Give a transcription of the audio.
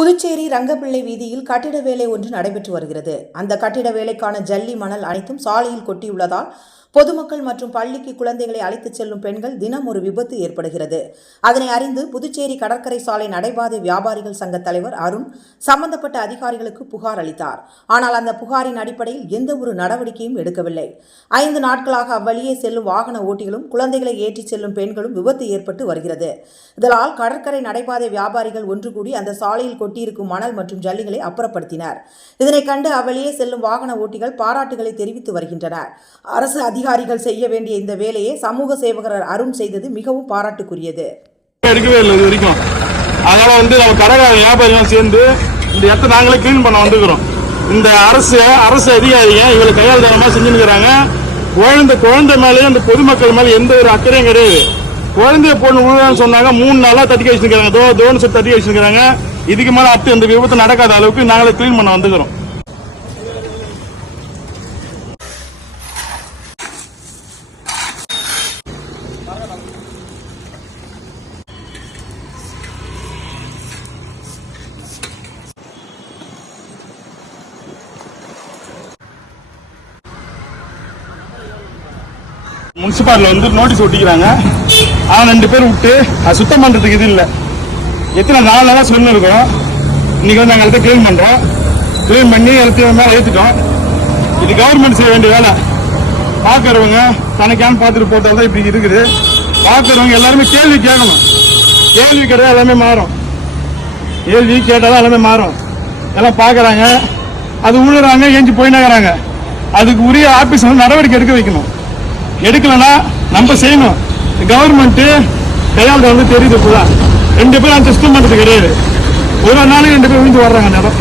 புதுச்சேரி ரங்கப்பிள்ளை வீதியில் கட்டிட வேலை ஒன்று நடைபெற்று வருகிறது. அந்த கட்டிட வேலைக்கான ஜல்லி மணல் அனைத்தும் சாலையில் கொட்டியுள்ளதால் பொதுமக்கள் மற்றும் பள்ளிக்கு குழந்தைகளை அழைத்துச் செல்லும் பெண்கள் தினம் ஒரு விபத்து ஏற்படுகிறது. அதனை அறிந்து புதுச்சேரி கடற்கரை சாலை நடைபாதை வியாபாரிகள் சங்க தலைவர் அருண் சம்பந்தப்பட்ட அதிகாரிகளுக்கு புகார் அளித்தார். ஆனால் அந்த புகாரின் அடிப்படையில் எந்த ஒரு நடவடிக்கையும் எடுக்கவில்லை. ஐந்து நாட்களாக அவ்வழியே செல்லும் வாகன ஓட்டிகளும் குழந்தைகளை ஏற்றிச் செல்லும் பெண்களும் விபத்து ஏற்பட்டு வருகிறது. இதனால் கடற்கரை நடைபாதை வியாபாரிகள் ஒன்று கூடி அந்த சாலையில் கொட்டியிருக்கும் மணல் மற்றும் ஜல்லிகளை அப்புறப்படுத்தினர். இதனை கண்டு அவ்வழியே செல்லும் வாகன ஓட்டிகள் பாராட்டுகளை தெரிவித்து வருகின்றனர். அரசு அதிகாரிகள் செய்ய வேண்டிய இந்த வேலையை சமூக சேவகர் அருண் செய்தது மிகவும் பாராட்டுக்குரியது. எடுக்கவே இல்லை இது வரைக்கும். அதனால வந்து நம்ம கடைக்கார வியாபாரிகள் சேர்ந்து இந்த இடத்த நாங்களே கிளீன் பண்ண வந்துக்கிறோம். இந்த அரசு அரசு அதிகாரிங்க இவங்களை கையால் தரமா செஞ்சுருக்கிறாங்க குழந்தை குழந்தை மேலேயும் இந்த பொதுமக்கள் மேலே எந்த ஒரு அக்கறையும் கிடையாது. குழந்தைய பொண்ணு விழுவான்னு சொன்னாங்க மூணு நாளா தட்டி வச்சிருக்காங்க தோ தோன்னு சொல்லி தட்டி வச்சிருக்காங்க இதுக்கு மேலே அடுத்து இந்த விபத்து நடக்காத அளவுக்கு நாங்களே க்ளீன் பண்ண வந்துக்கிறோம். முனிசிபாலில் வந்து நோட்டீஸ் ஒட்டிக்கிறாங்க. ஆனால் ரெண்டு பேர் விட்டு அது சுத்தம் பண்றதுக்கு இது இல்லை. எத்தனை நாலு நாளாக சொல்லிருக்கோம். இன்னைக்கு வந்து நாங்கள் எல்லாத்தையும் க்ளீன் பண்றோம். க்ளீன் பண்ணி எல்லாத்தையும் மேலே ஏற்றுட்டோம் இது கவர்மெண்ட் செய்ய வேண்டிய வேலை. பார்க்கறவங்க தனக்கான பார்த்துட்டு போட்டால் தான் இப்படி இருக்குது. பார்க்கறவங்க எல்லாருமே கேள்வி கேட்கணும். கேள்வி கேட்டால் எல்லாமே மாறும். கேள்வி கேட்டால் தான் எல்லாமே மாறும். எல்லாம் பார்க்குறாங்க அது உழுறாங்க ஏஞ்சி போயினாங்கிறாங்க அதுக்கு உரிய ஆபீஸ் வந்து நடவடிக்கை எடுக்க வைக்கணும். எடுக்கலன்னா நம்ம செய்யணும். கவர்மெண்ட் கையால் வந்து தெரியுது இப்பதான். ரெண்டு பேரும் அந்த சிஸ்டம் பண்றது கிடையாது. ஒரு நாளைக்கு ரெண்டு பேர் விழுந்து வர்றாங்க நேரம்